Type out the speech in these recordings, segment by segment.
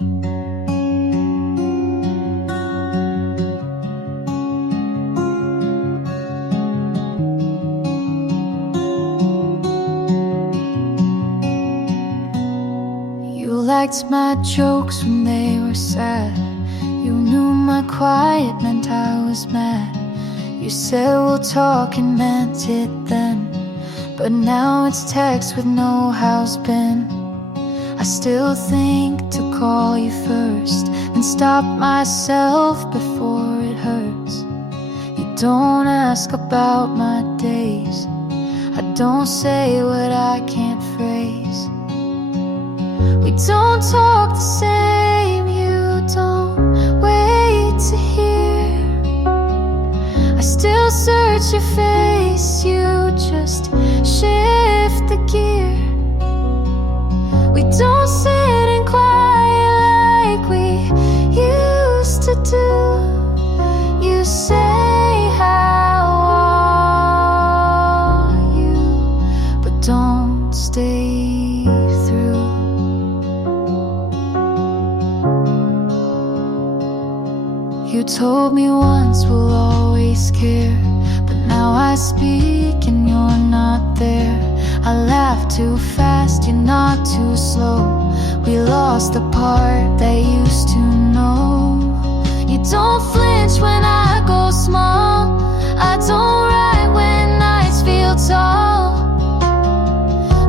You liked my jokes when they were sad. You knew my quiet meant I was mad. You said we'll talk and meant it then, but now it's text with no house been. I still think to call you first and stop myself before it hurts. You don't ask about my days. I don't say what I can't phrase. We don't talk the same. You don't wait to hear. I still search your face. You just shift the gear. We don't sit and quiet like we used to do. You say, how are you? But don't stay through. You told me once we'll always care, but now I speak and you're not there. I laugh too fast, you're not too slow. We lost the part that used to know. You don't flinch when I go small. I don't write when nights feel tall.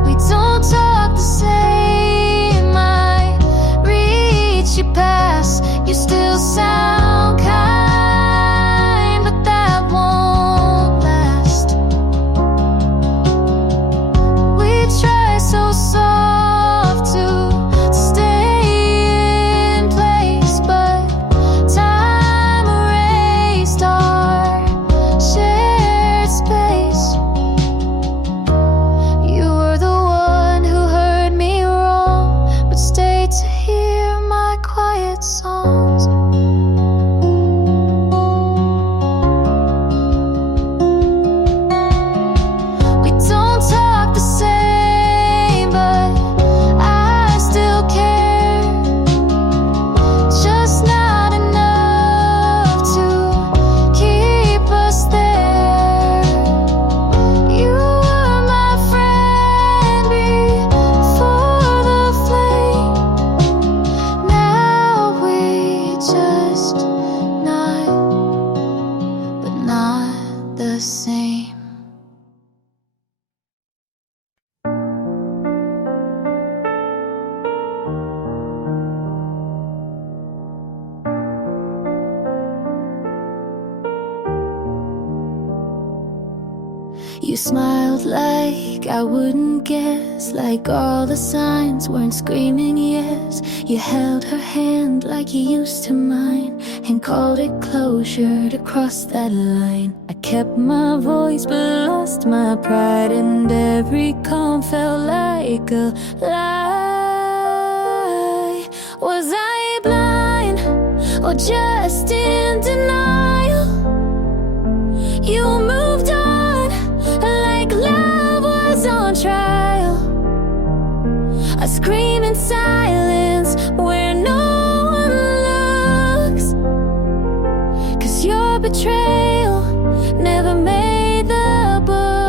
We don't talk the same. I reach you past. You still sound kind, but that won't last. We try so soft to stay in place, but time erased our shared space. You were the one who heard me wrong, but stayed to hear my quiet songs. We don't talk the same, but I still care. Just not enough to keep us there. You were my friend before the flame. Now we just not, but not the same. You smiled like I wouldn't guess, like all the signs weren't screaming yes. You held her hand like you used to mine and called it closure to cross that line. I kept my voice but lost my pride, and every calm felt like a lie. Was I blind or just in denial? You moved on like love was on trial. I scream in silence where no one looks, 'cause your betrayal never made the books.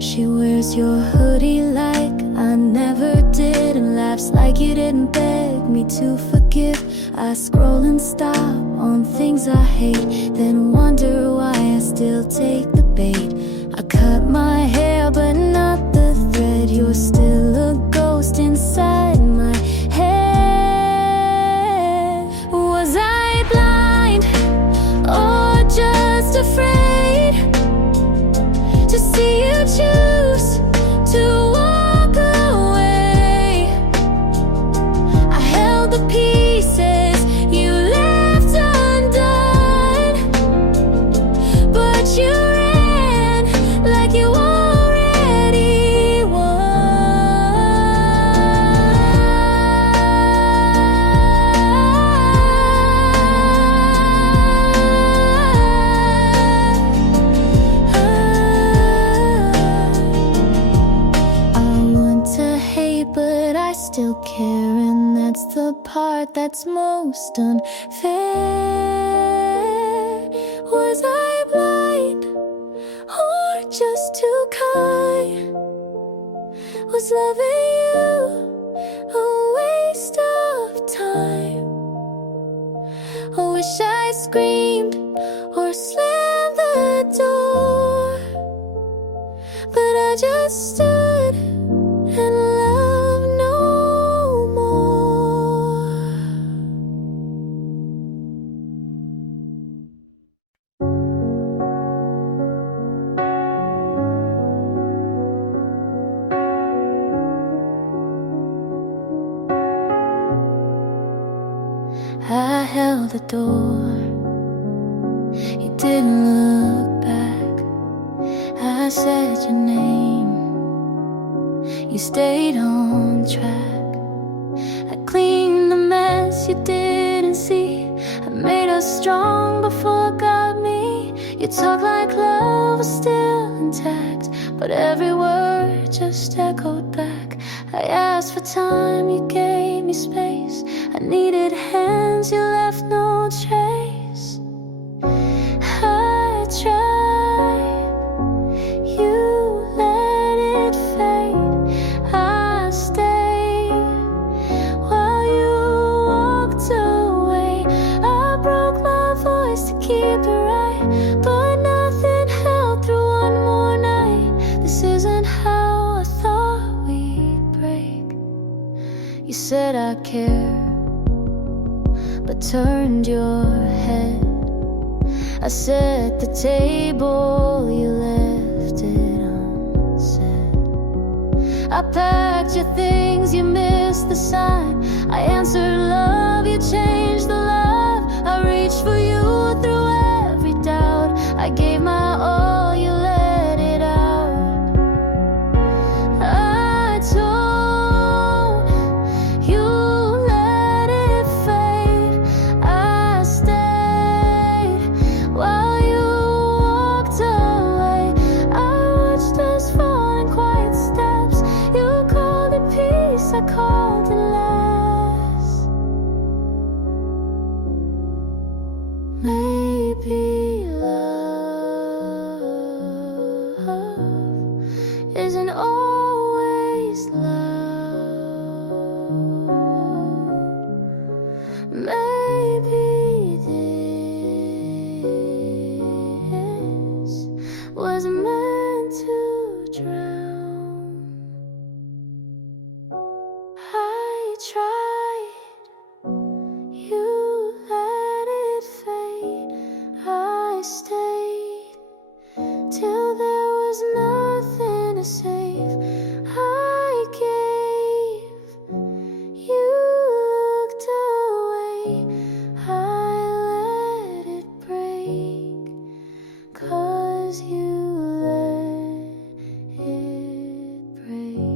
She wears your hoodie like I never did, and laughs like you didn't beg me to forgive. I scroll and stop on things I hate, then wonder why I still take the bait. I cut my hair but not the thread. You're still a ghost inside my head. Was I blind or just afraid to see you choose to walk away? I held the pieces you left undone, but you ran like you already won. part that's most unfair. Was I blind or just too kind? Was loving you a waste of time? I wish I screamed or slammed the door, but I just stood and loved no more. I held the door, you didn't look back. I said your name, you stayed on track. I cleaned the mess you didn't see. I made us strong before God me. You talk like love was still intact, but every word just echoed back. I asked for time, you gave me space. I needed hands, you left no trace. I tried, you let it fade. I stayed while you walked away. I broke my voice to keep it right, but nothing held through one more night. This isn't how I thought we'd break. You said I care, but turned your head. I set the table, you left it unsaid. I packed your things, you missed the sign. I answered love, you changed the love. I reached for you through every doubt. I gave my all, you let it out. I told you let it fade. I stayed while you walked away. I watched us fall in quiet steps. You called it peace, I called it less. Maybe love isn't always loud. Maybe this was meant to drown. I tried, you let it fade. I stayed till there was nothing to save. I gave, you looked away. I let it break, 'cause you let it break.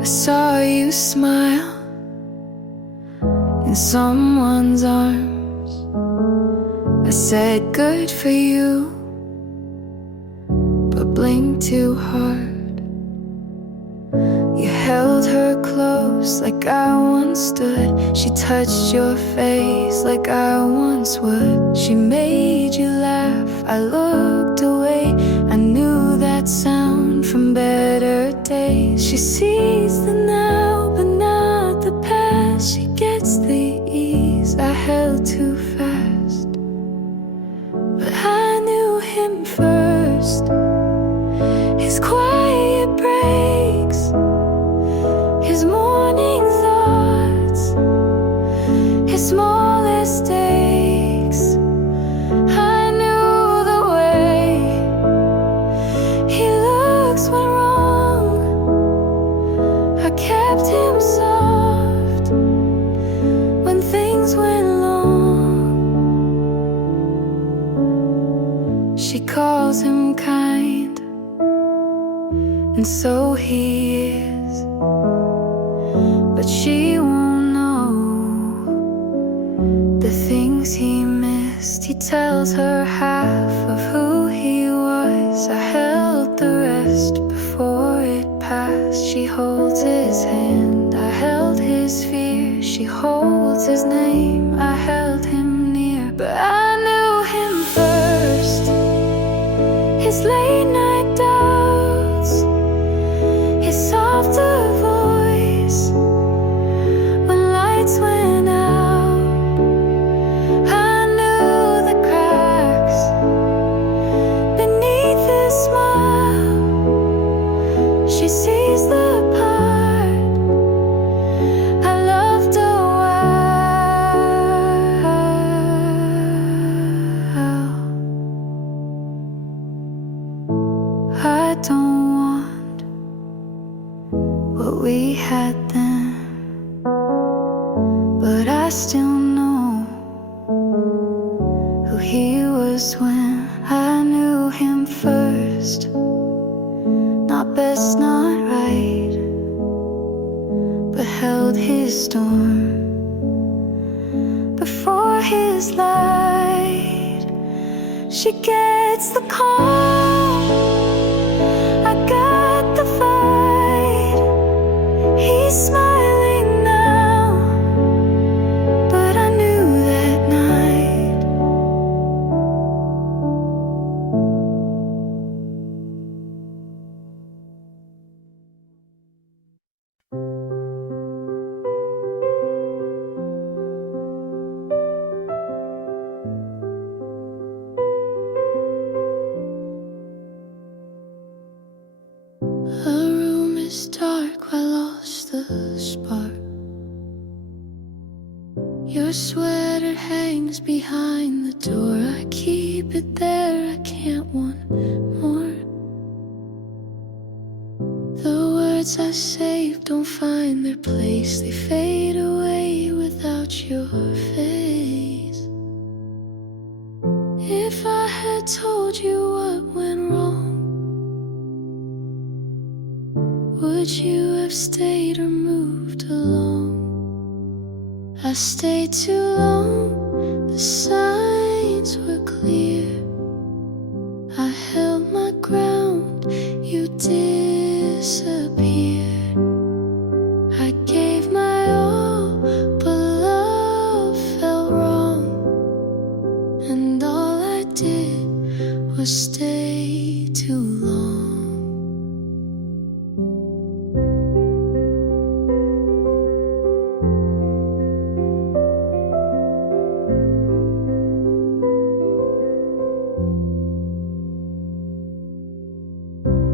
I saw you smile in someone's arms. I said good for you, but blinked too hard. You held her close like I once stood. She touched your face like I once would. She made you laugh, I looked away. I knew that sound from better days. She sees the now, but not the past. She gets the ease I held too fast. But I knew him first. His quiet breaks, his morning thoughts, his smallest aches. I knew the way he looks when wrong. I can't and so he is. But she won't know the things he missed. He tells her half of who he was. I held the rest before it passed. She holds his hand, I held his fear. She holds his name, I held him near. But I knew him first, his late night doubts, his softer voice when lights went out. I knew the cracks beneath his smile. She sees the part I loved a while. I don't want what we had then, but I still know who he was when I knew him first. Not best, not right, but held his storm before his light. She gets the call, I got the fight. He's smiling now, but I knew that night. The room is dark, I lost the spark. Your sweater hangs behind the door. I keep it there, I can't want more. The words I saved don't find their place. They fade away without your face. If I had told you what went wrong, would you have stayed or moved along? I stayed too long, the signs were clear. I held my ground, you disappeared. I gave my all, but love felt wrong, and all I did was stay too long.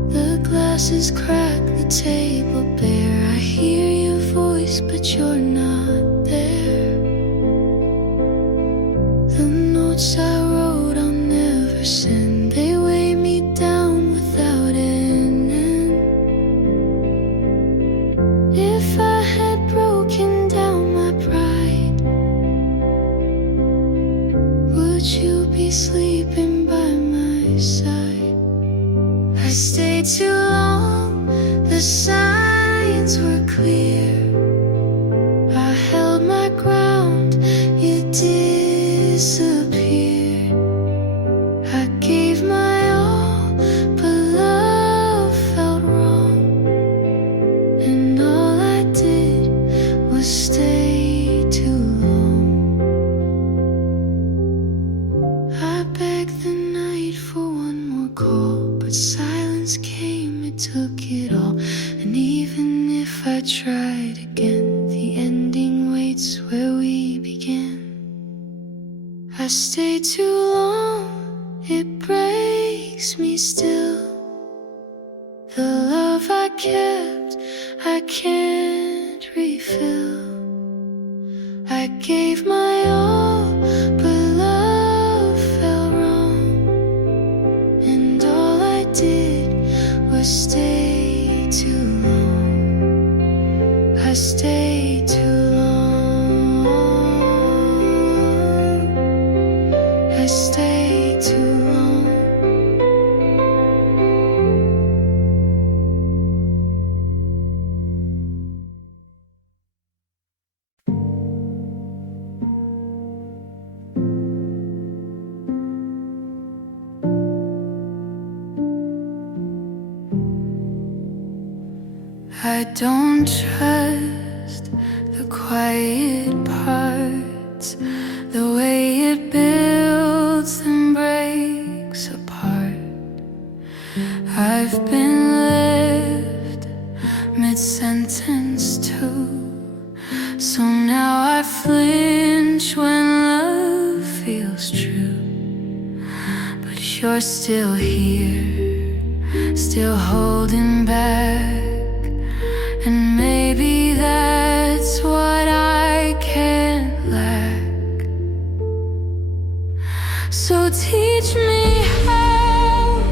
The glasses crack, the table bare. I hear your voice, but you're not there. The notes I wrote I'll never send. They weigh me down without ending. If I had broken down my pride, would you be sleeping by my side? I stayed too long, the signs were clear. I held my ground, you disappeared. I gave my all, but love felt wrong, and all I did was stay too long. I begged the night for one more call, but silence came, it took it all. And even if I tried again, the ending waits where we began. I stayed too long, it breaks me still. The love I kept, I can't refill. I gave my all, but love felt wrong, and all I did was stay too long. I stayed too long. I stayed too long. I don't trust the quiet parts, the way it builds and breaks apart. I've been left mid-sentence too, so now I flinch when love feels true. But you're still here, still holding back, and maybe that's what I can't lack. So teach me how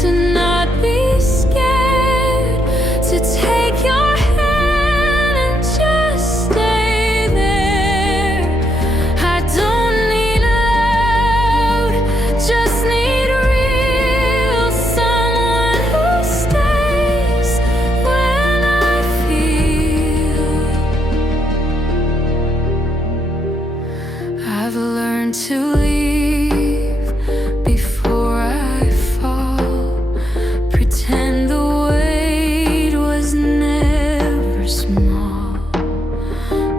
to not be scared, to take your hand and just stay there. I don't need loud, just need real, someone who stays when I feel. I've learned to leave before I fall, pretend the weight was never small.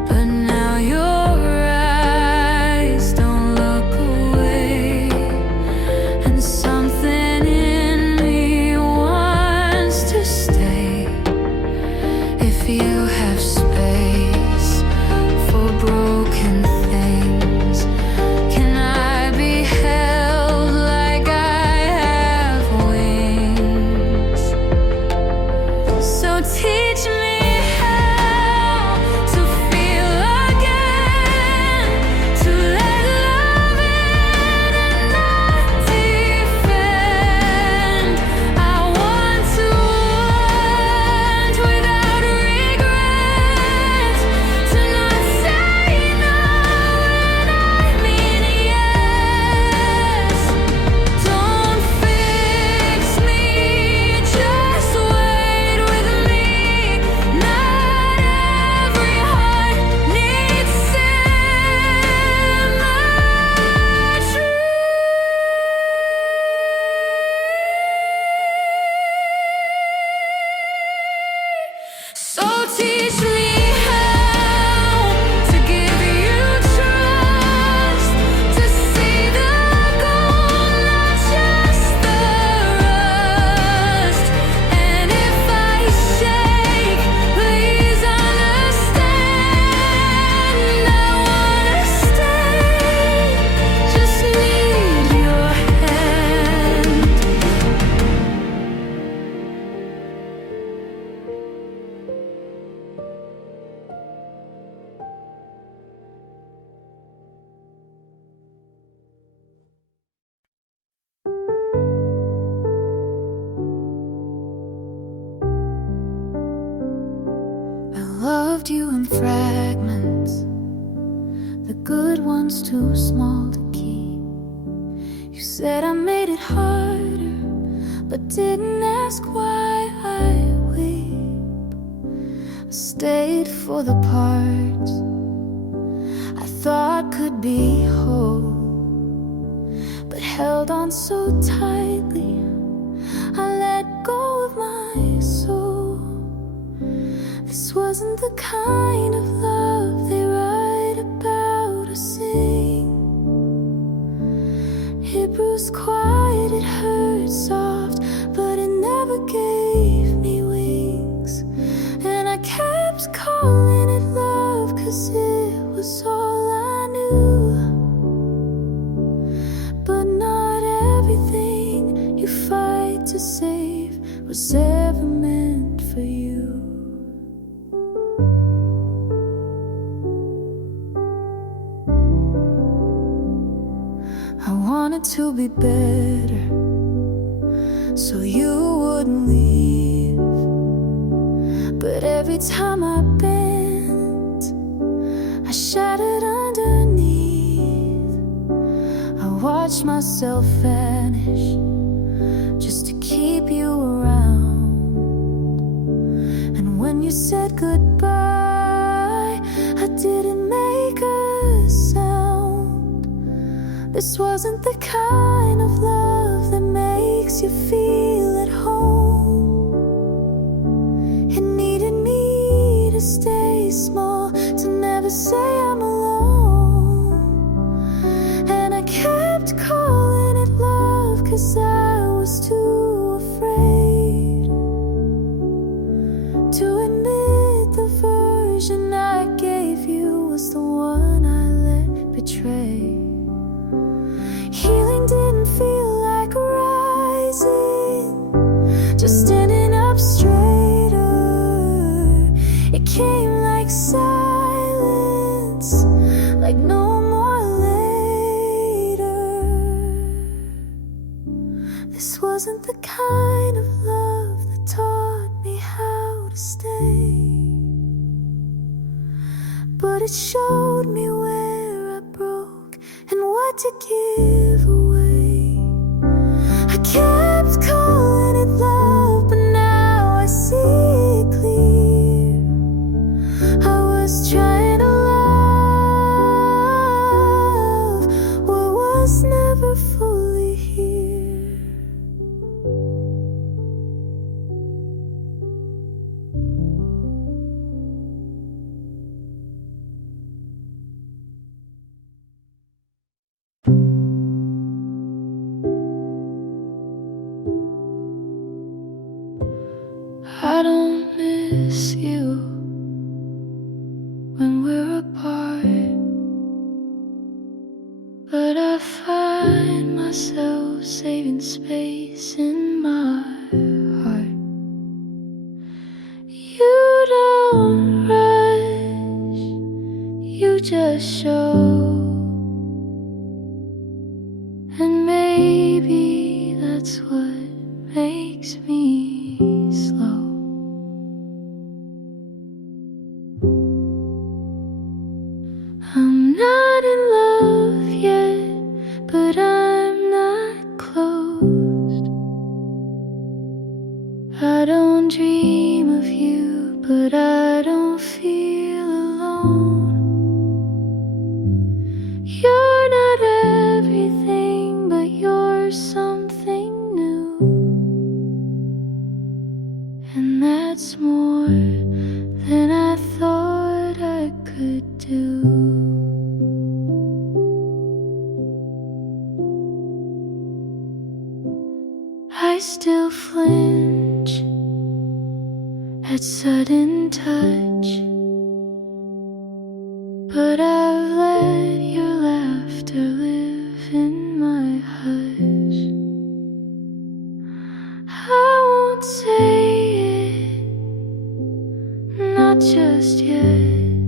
But now your eyes don't look away, and something in me wants to stay. If you have space for broken things, can I be held like I have wings? So teach me how to feel again, to let love in and not defend. I want to want without regret, to not say no when I mean yes. Don't fix me, just wait with me. Not every heart needs symmetry. So teach me how to give you trust, to see the gold, not just the rust. And if I shake, please understand. I wanna stay, just need your hand. I loved you in fragments, the good ones too small to keep. You said I made it harder, but didn't ask why I weep. I stayed for the parts I thought could be whole, but held on so tightly, I let go of my soul. This wasn't the kind of love they write about or sing. It bruised quiet, it hurt soft, but it never gave me wings. And I kept calling it love, 'cause it was all I knew. But not everything you fight to save was ever meant for you. I wanted to be better, so you wouldn't leave. But every time I bent, I shattered underneath. I watched myself vanish just to keep you around. And when you said goodbye, I didn't make a sound. This wasn't the kind of love that makes you feel at home. It needed to stay small, to never say I'm alone. And I kept calling it love, 'cause I was too afraid to admit the version I gave you was the one I let betray. Healing didn't feel like rising, just standing up straighter. It came like silence, like no more later. This wasn't the kind of love that taught me how to stay, but it showed me where I broke and what to give away. I kept calling it love, but now I see it clear. I was trying to love what was never fully here. I don't miss you when we're apart, but I find myself saving space in my heart. You don't rush, you just show, and maybe that's what makes me slow. I'm not in love yet, but I'm not closed. I don't dream of you, but I don't feel alone. You're not everything, but you're something new, and that's more than I thought I could do. I still flinch at sudden touch, but I've let your laughter live in my hush. I won't say it, not just yet,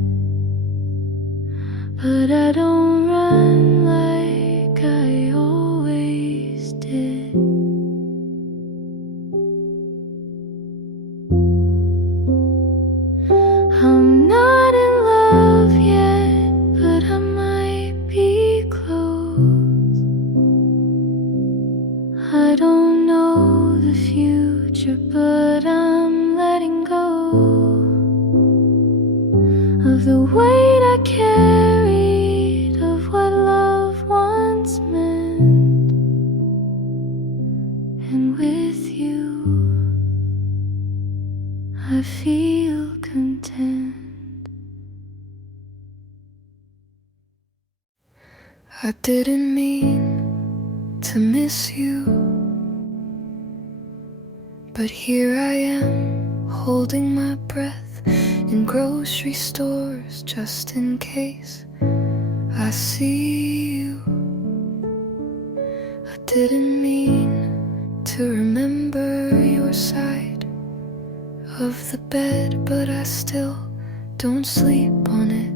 but I don't run like I always did. I'm not in love yet, but I might be close. I don't know the future, but I'm letting go of the weight I carried, of what love once meant. And with you, I feel content. I didn't mean to miss you, but here I am, holding my breath in grocery stores, just in case I see you. I didn't mean to remember your side of the bed, but I still don't sleep on it.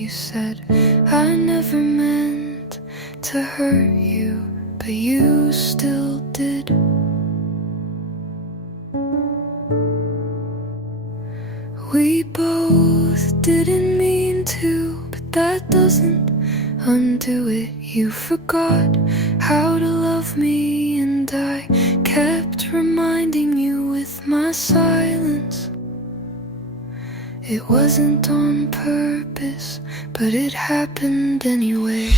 You said I never meant to hurt you, but you still did. We both didn't mean to, but that doesn't undo it. You forgot how to love me, and I kept reminding you with my silence. It wasn't on purpose, but it happened anyway.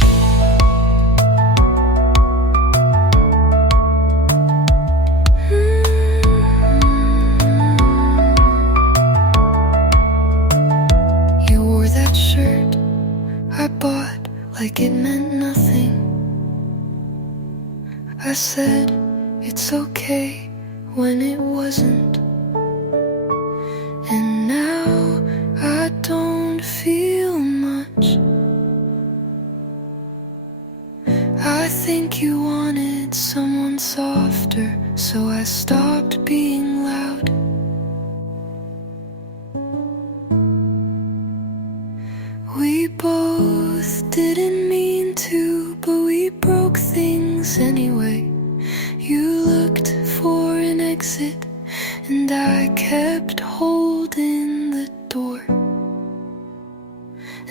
and I kept holding the door.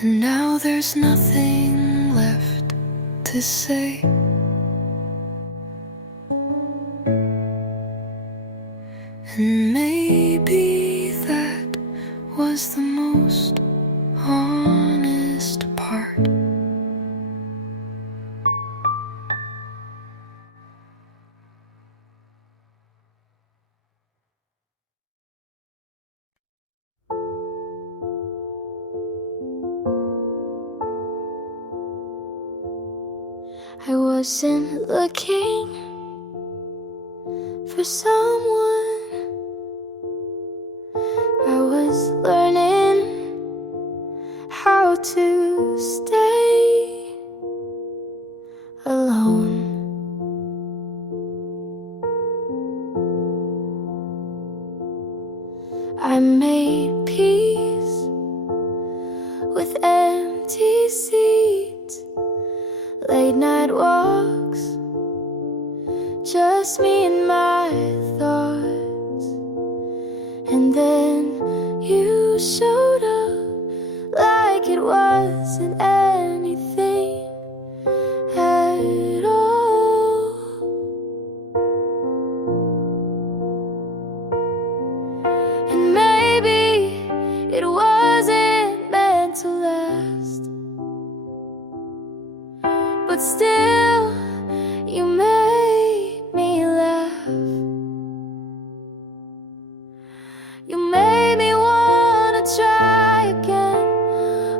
And now there's nothing left to say. And maybe that was the most honest part. I wasn't looking for someone. I was learning how to stay alone. I made peace with empty seats, late night walks, just me and my thoughts. And then you showed up like it wasn't anything at all. And maybe it wasn't meant to last, but still, you made me laugh. You made me wanna try again,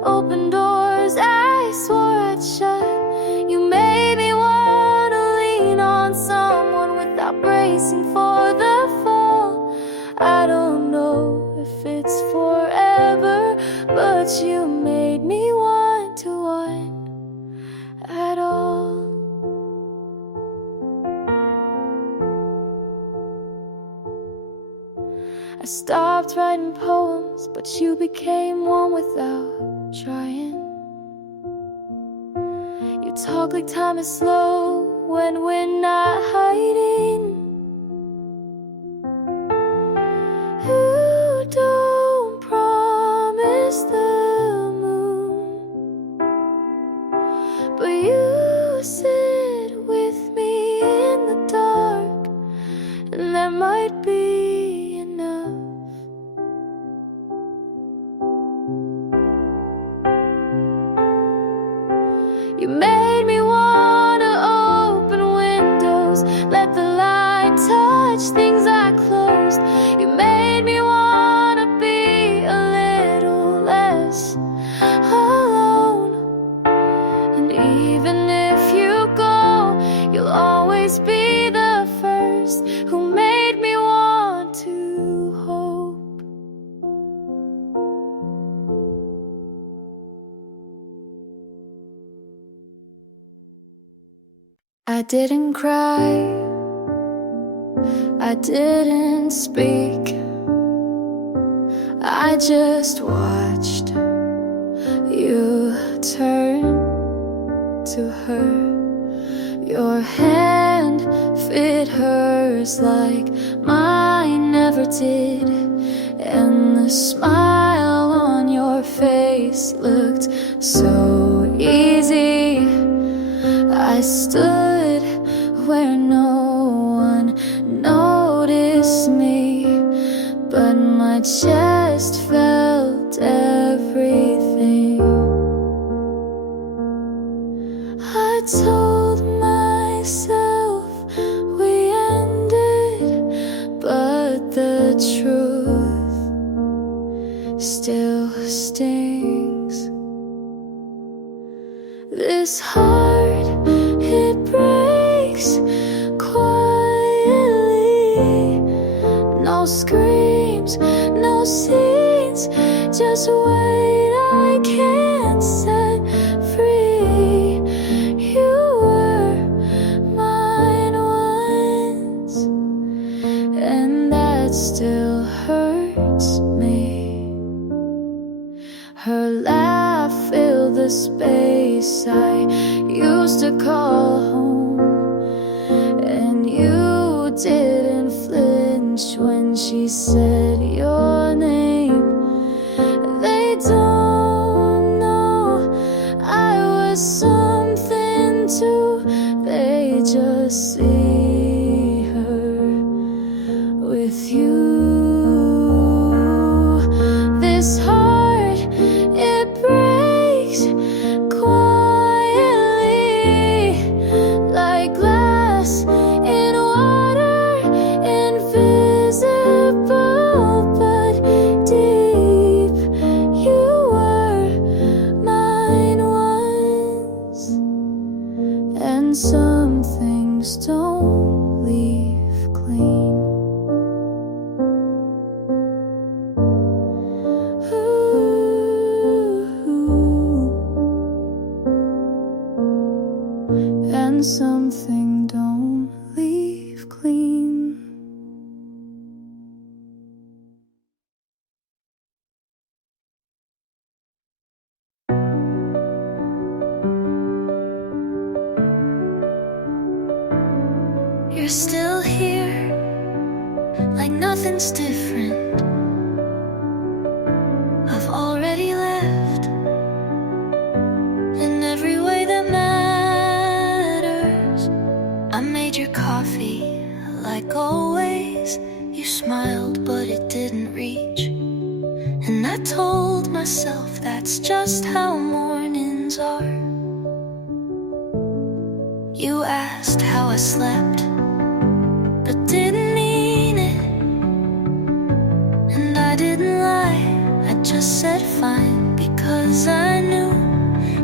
open doors I swore I'd shut. You made me wanna lean on someone without bracing for the fall. I don't know if it's forever, but you made me want to want at all. I stopped writing poems, but you became one without trying. You talk like time is slow when we're not hiding. You don't promise the moon, but you sit with me in the dark, and that might be enough. You made me wanna open windows, let the light touch things I closed. You made me wanna be a little less alone. And even if you go, you'll always be the first who made me want to hope. I didn't cry, I didn't speak, I just watched you turn to her. Your hand fit hers like mine never did, and the smile on your face looked so easy. I stood where no one noticed me, but my chest felt everything. I told myself we ended, but the truth still stings. This heart, it breaks quietly. No screams, no scenes, just wait, I can't set free. You were mine once, and that still hurts me. Her laugh filled the space I used to call home, and you didn't flinch flinch when she said your name. They don't know I was something too. They just see her with you. This heart, it breaks quietly, like glass in water, invisible but deep. You were mine once, and some things don't leave clean. And something don't leave clean. You're still here, like nothing's different. I've already left in every way that matters. I made your coffee, like always. You smiled, but it didn't reach. And I told myself that's just how mornings are. You asked how I slept, but didn't mean it. And I didn't lie, I just said fine, because I knew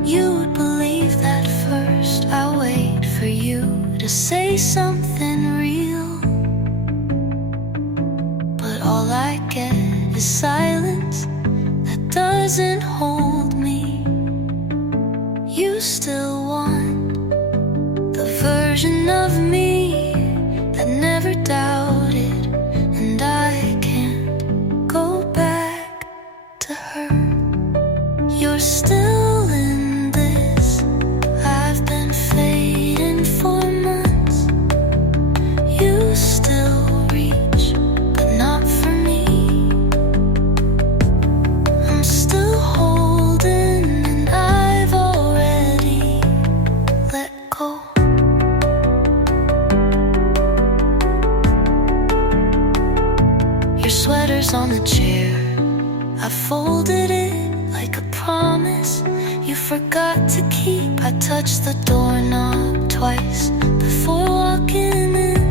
you would believe that first. I wait for you to say something real, but all I get is silence that doesn't hold me. You still want the version of me that never doubted, and I can't go back to her. You're still in this. I've been fading for months. You still reach, but not for me. I'm still holding, and I've already let go. Your sweater's on the chair. I folded it like a promise you forgot to keep. I touched the doorknob twice before walking in,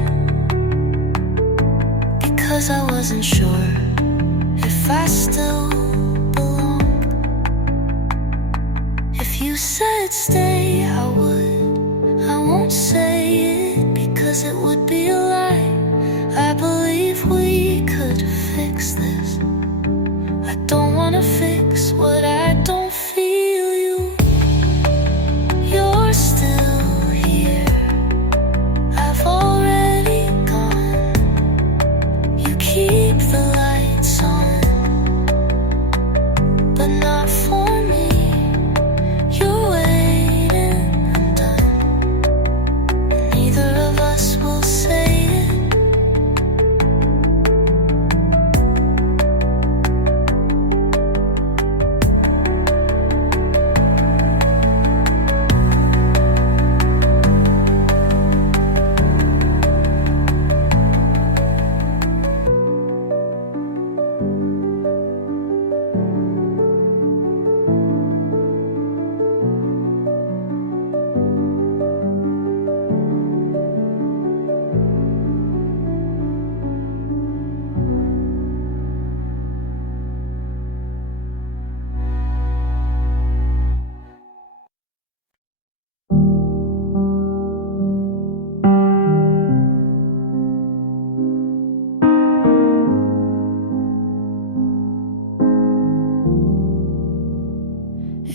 because I wasn't sure if I still belonged. If you said stay, I would. I won't say it, because it would be a lie. I believe we could fix this. I don't wanna fix what I don't feel you. You're still here. I've already gone. You keep the lights on, but not for me. You're waiting, I'm done. Neither of us will say it.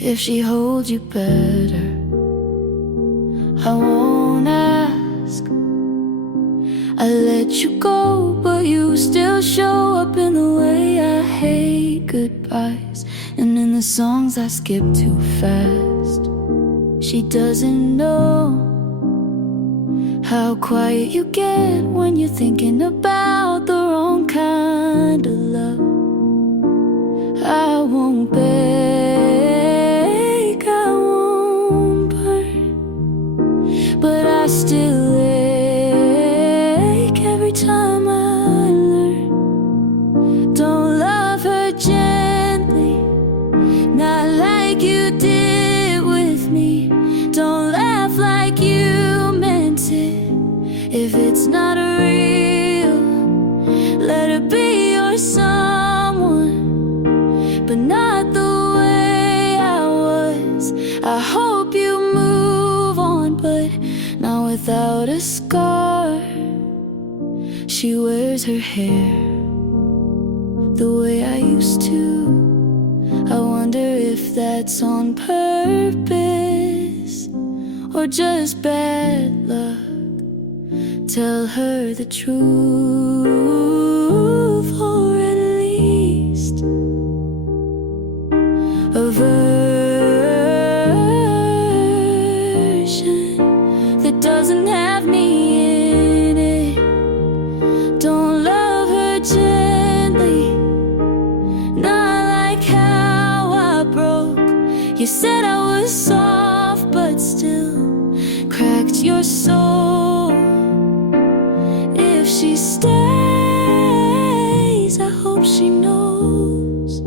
If she holds you better, I won't ask. I let you go, but you still show up in the way I hate goodbyes, and in the songs I skip too fast. She doesn't know how quiet you get when you're thinking about the wrong wrong kind of love. I won't beg, I won't burn, but I still ache every time I learn. Don't love her gently, not like you did with me. Don't laugh like you meant it. If it's not real, let her be your someone, but not the way I was. I hope you move on, but not without a scar. She wears her hair the way I used to. I wonder if that's on purpose or just bad luck. Tell her the truth, or at least a version that doesn't have me in it. Don't love her gently, not like how I broke. You said I was soft, but still cracked your soul. If she stays, I hope she knows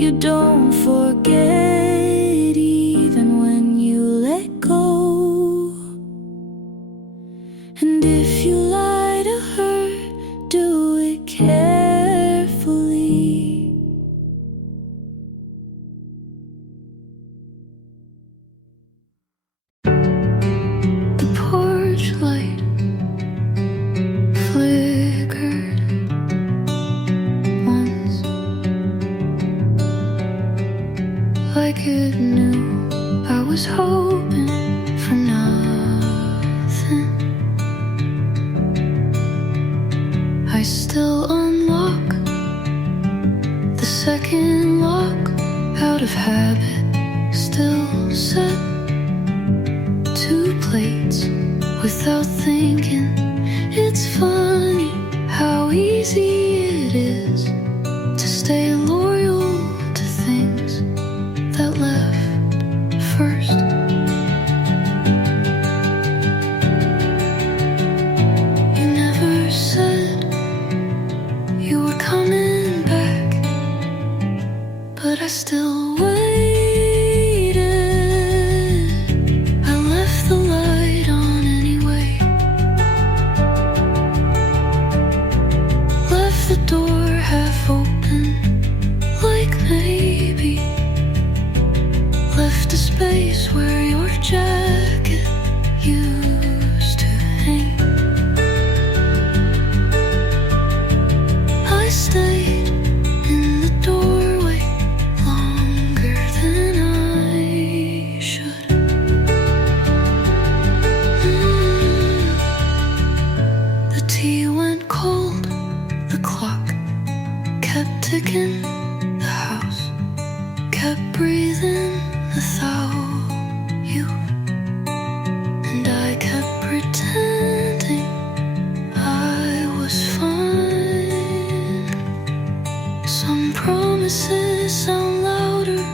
you don't forget even when you let go. And if you lie to her, do it carefully. The porch light flickered once, like it knew I was hoping for nothing. I still unlock the second lock out of habit, still set 2 plates without thinking. It's funny how easy it is to stay loyal to things that left first. You never said you were coming back, but I still waited. I left the light on anyway, left the door half open, like maybe left a space where your jacket used to hang. I stayed in the doorway longer than I should. The tea went cold, the clock kept ticking, the house kept breathing without you, and I kept pretending I was fine. Some promises sound louder